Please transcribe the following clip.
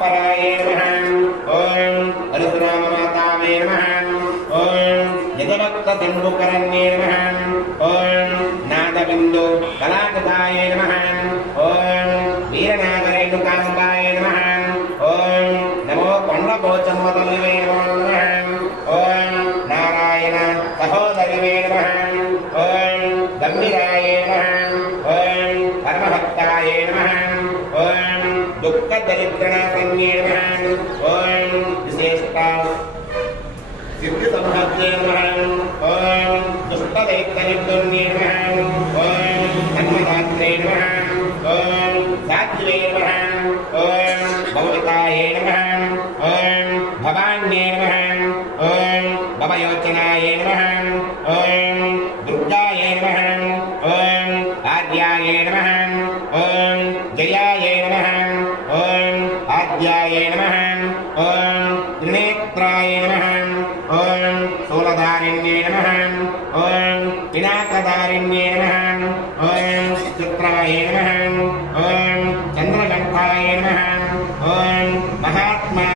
पराये नमः ओम परशुराम मातावे नमः ओम यजभक्तसिन्धुकरण्ये नमः ओम नादबिन्दु कलाकताये नमः ओम वीरनागरेणुकाम्बाय नमः ओम नमो कोण्डपोचम्मतल्वे नमः ओम नारायण सहोदरिवे नमः ओम गम्भीराये नमः ओम परमभक्ताये नमः ओम दुःखदरिद्रनाशन्ये नमः ओम विशेषता सिद्धिसंहत्ये नमः ओम दुष्टदैत्यनिर्दुन्ये नमः ओम धन्वदात्रे नमः ओम सात्विवे नमः ओम भवताये नमः ओम भवान्ये नमः ओम भवयोचनाये नमः ओम दुर्गाये नमः ओम आद्याये नमः ओम जयाये नमः ओम आद्याये नमः ओम त्रिनेत्राये नमः ओम शूलधारिण्ये नमः ओम पिनाकधारिण्ये नमः